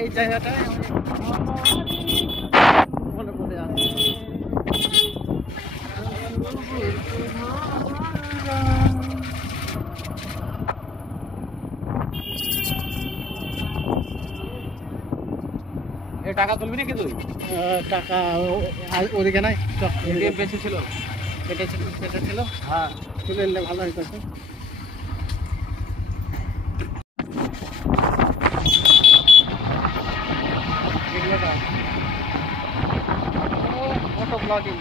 এই জায়গাটায় মনে পড়ে আছে। টাকা তুলবি নাকি তুই? টাকা ওদিকে নাই, বেশি ছিল, কেটেছিল। হ্যাঁ, তুলে নিলে ভালো হইতেছে। ফটো ব্লগিং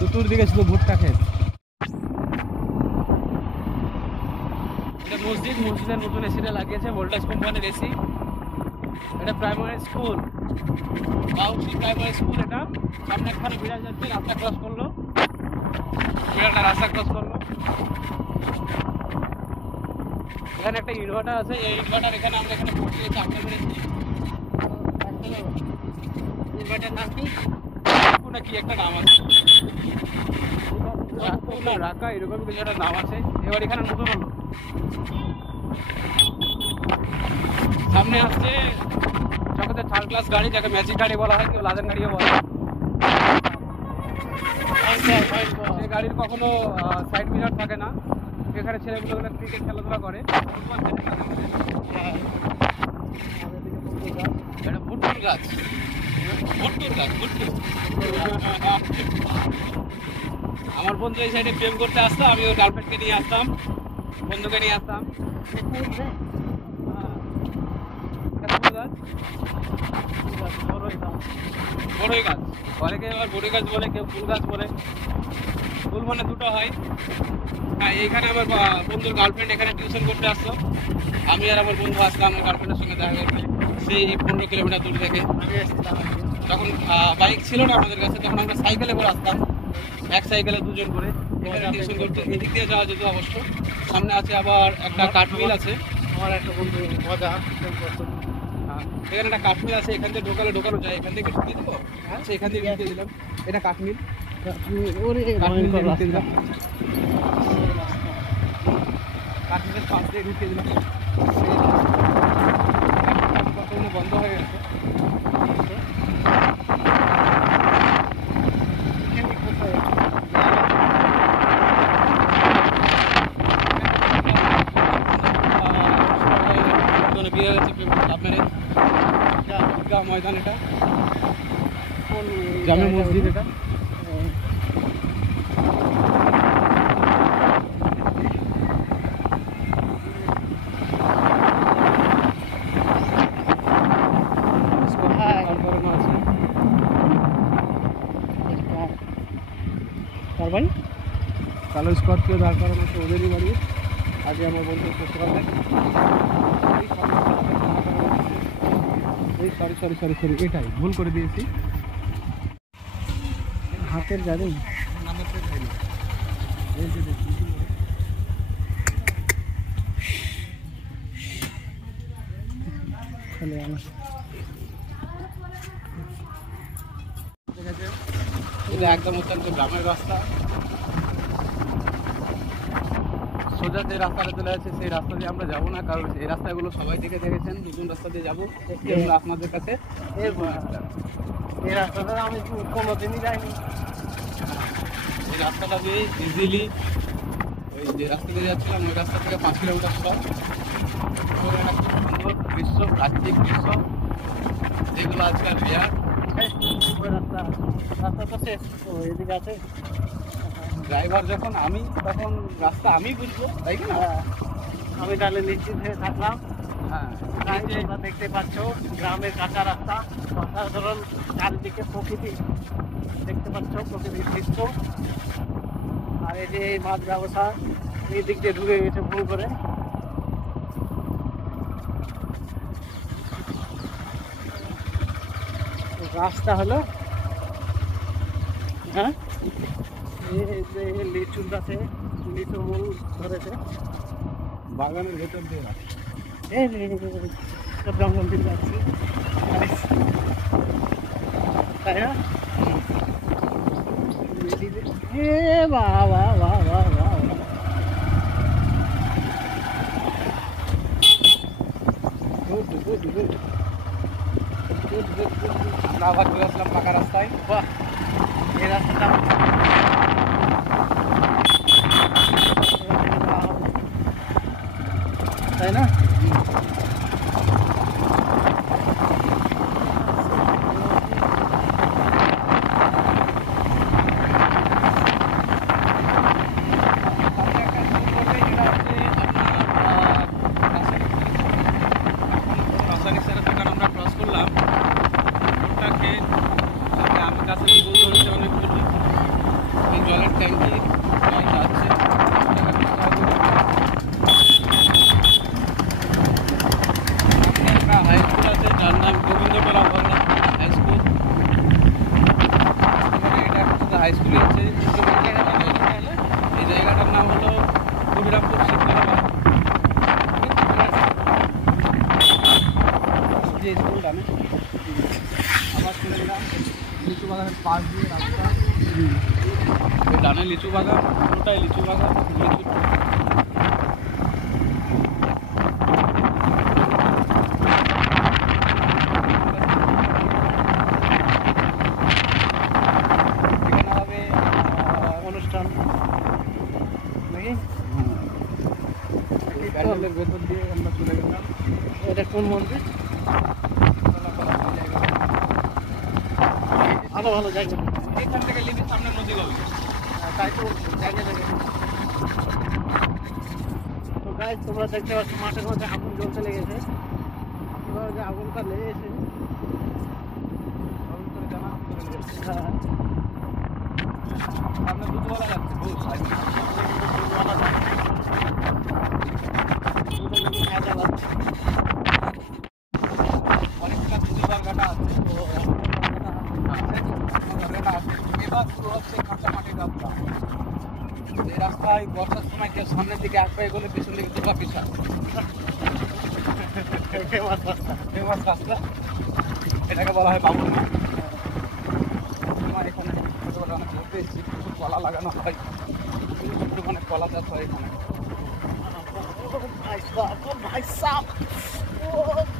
চতুর্দিকে ছিল ভুট্টা ক্ষেত। এটা মসজিদের নতুন এসিটা লাগিয়েছে, ভোল্টাস কোম্পানির এসি। এটা প্রাইমারি স্কুল, বাউসি প্রাইমারি স্কুল। এটা সামনে একখানে বিড়াল যাচ্ছে, রাস্তা ক্রস করলো, বিড়ালটা রাস্তা ক্রস করলো। এখানে একটা ইনভার্টার আছে, এই ইনভার্টার এখানে আমরা এখানে বসিয়ে চাপতে পেরেছি। ইনভার্টার নাম কি নাকি একটা নাম আছে, রাখা এরকম কিছু একটা নাম আছে। এবার এখানে নতুন হলো, সামনে আসছে জগতের থার্ড ক্লাস গাড়ি, যাকে ম্যাজিক গাড়ি বলা হয়, কেউ লাদেন গাড়িও বলা হয়। সেই গাড়ির কখনো সাইড মিরার থাকে না। এখানে ছেলেগুলো ক্রিকেট খেলাধুলা করে। এটা ভুট্টুর গাছ, আমার বন্ধু এই সাইডে প্রেম করতে আসতো, আমি ওর গার্লফ্রেন্ডকে নিয়ে আসতাম, বন্ধুকে নিয়ে আসতাম। বড়ই গাছ, অনেকে আবার বড়ই গাছ বলে, কেউ ফুল গাছ বলে। ফুল মানে দুটো হয়। হ্যাঁ, এইখানে আমার বন্ধুর গার্লফ্রেন্ড এখানে টিউশন করতে আসতো, আমি আর আমার বন্ধু আসলাম আমার গার্লফ্রেন্ডের সঙ্গে দেখা করতে। সেই 15 কিলোমিটার দূর থেকে তখন বাইক ছিল না আমাদের কাছে, তখন আমরা সাইকেলে করে আসতাম, এক সাইকেলে দুজন করে এখানে টিউশন করতে। এদিক দিয়ে যাওয়া যেত অবশ্য। সামনে আছে আবার একটা কাঠমিল আছে, আমার একটা বন্ধু মজা। এখানে একটা কাঠমিল আছে, এখান থেকে ঢোকানো যায়, এখান থেকে ঢুকিয়ে দেবো। আচ্ছা, এখান থেকে ঢুকিয়ে দিলাম। এটা কাঠমিল, কাঠমিলের পাশ দিয়ে ঢুকিয়ে দিলাম। বন্ধ হয়ে গেছে। ময়দান, এটা জামে মসজিদ। এটা কালো স্করপিও দাঁড় করানো আছে ওদেরই বাড়ি। আগে আমার বন্ধু শ্বশুরালে সরি এটাই ভুল করে দিয়েছি। হাতের গাড়ি একদম অত্যন্ত গ্রামের রাস্তা, সোজা যে রাস্তাটা চলে যাচ্ছে সেই রাস্তা দিয়ে আমরা যাবো না, কারণ এই রাস্তাগুলো সবাই দেখেছেন, নতুন রাস্তা দিয়ে যাবো আপনাদের কাছে। এই রাস্তাটা আমি কোনোদিনই যাইনি। এই রাস্তাটা দিয়ে ইজিলি ওই যে রাস্তা দিয়ে যাচ্ছিলাম ওই রাস্তা থেকে 5 কিলোমিটার পর সুন্দর দৃশ্য, প্রাকৃতিক দৃশ্য যেগুলো আজকাল রেয়ার। ওই রাস্তা তো শেষ, এদিকে আছে। ড্রাইভার যখন আমি, তখন রাস্তা আমি বুঝবো, তাই কি না? আমি তাহলে নিশ্চিত হয়ে থাকলাম। হ্যাঁ, তোমরা দেখতে পাচ্ছ গ্রামের কাঁচা রাস্তা, অসাধারণ চারিদিকে প্রকৃতি দেখতে পাচ্ছ, প্রকৃতির দৃশ্য। আর এই যে এই মাছ ব্যবসা এই দিক দিয়ে ঢুকে গেছে ভুল করে। রাস্তা হলো হ্যাঁ, লিচু গাছে লিচু মূল ধরেছে, বাগানের ভেতর দিয়ে জঙ্গল দিয়ে যাচ্ছি, তাই না? বাবা বাবা বাবা, আমরা আবার চলে আসলাম পাকা রাস্তায়। বাহ, এই রাস্তাটা তাই না? জলের ট্যাঙ্কি যাচ্ছে, একটা হাই স্কুল আছে যার নাম গোবিন্দটোলা হাই স্কুল। এটা একটা হাই স্কুল আছে, এই জায়গাটার নাম হলো ক্ষুদিরামপুর শিবতলা যে স্কুলটা না, আবার চলে গেলাম লিচু বাগানের পাশ দিয়ে রাস্তা, ডানে লিচু বাগান, পুরোটাই লিচু বাগান, লিচু হবে অনুষ্ঠান নাকি? প্যান্ডেলের ভেতর দিয়ে আমরা চলে গেলাম। এটা কোন মন্দির? ভালো ভালো জায়গা, এখান থেকে লিবির সামনে নদী হবে, তাই তো জায়গা জায়গা। তো গাইজ তোমরা দেখতে পাচ্ছ মাঠের মধ্যে আগুন জ্বলতে লেগেছে, এবার যে আগুনটা লেগেছে সামনে দুধওয়ালা যাচ্ছে, অনেকটা দুধি বাগাটা আছে, এবার শুরু হচ্ছে কাঁচা মাটির রাস্তা। এই রাস্তায় বর্ষার সময় কেউ সামনের দিকে এক পায়ে গেলে পিছন দিকে দুপা পিছা, ফেমাস রাস্তা। ফেমাস রাস্তা, এটাকে বলা হয় বাবুর মাঠ। আমার এখানে ছোটোবেলা অনেক ঘুরতে এসেছি, প্রচুর কলা লাগানো হয়, প্রচুর পরিমাণে কলা চাষ হয় এখানে। भाई साहब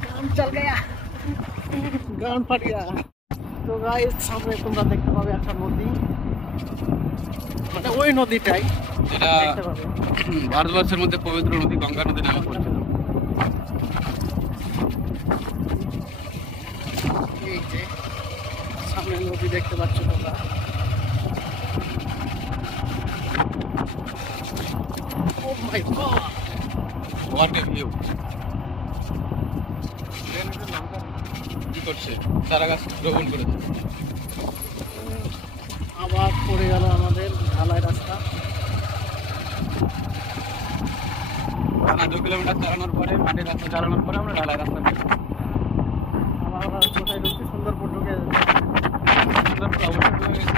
काम चल गया, गान फट गया। তো গাইস সামনে তোমরা দেখতে পাবে একটা নদী, মানে ওই নদীটাই যেটা দেখতে পাবে। ভারতবর্ষের মধ্যে পবিত্র নদী গঙ্গা নদী নামে পরিচিত। এই যে সামনে নদী দেখতে পাচ্ছ তোমরা, ও মাই গড, হোয়াট এ ভিউ। কি করছে, চারা গাছ রোপণ করেছে। আবার পড়ে গেল আমাদের ঢালাই রাস্তা। 2 কিলোমিটার চালানোর পরে, মাটির রাস্তা চালানোর পরে আমরা ঢালাই রাস্তা পেলাম। আবার কোথায় ঢুকছি? সুন্দরপুর ঢুকে সুন্দরপুর অবশ্যই ঢুকে গেছি।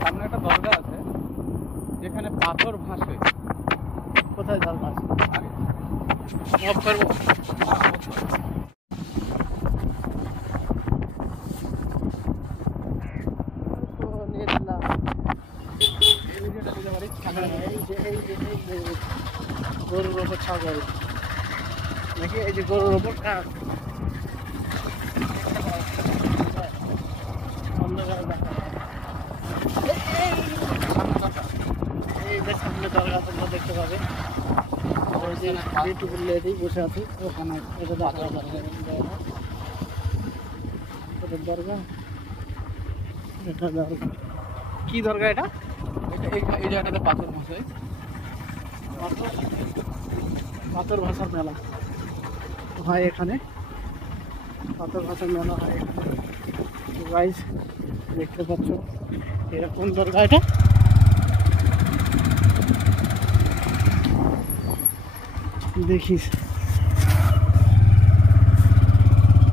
সামনে একটা দরগা আছে যেখানে পাথর ভাসে। কোথায় জল মাছ আগে অফ করবো? নিয়ে দিলাম গরুর ওপর ছাগল নাকি, এই যে গরুর ওপর কাক। অন্ধকারে দেখা যায়। এই যে সামনে দরগা তোমরা দেখতে পাবে, ওই যে বিউটিফুল লেডি বসে আছে ওখানে, এটা দেখা যাচ্ছে ওদের দরগা। এটা দরগা, কি দরগা এটা? এই জায়গাটাতে পাথর মশাই, পাথর, পাথর ভাষার মেলা হয় এখানে, পাথর ভাষার মেলা হয় এখানে। গাইস দেখতে পাচ্ছ এটা কোন দরগা, এটা দেখিস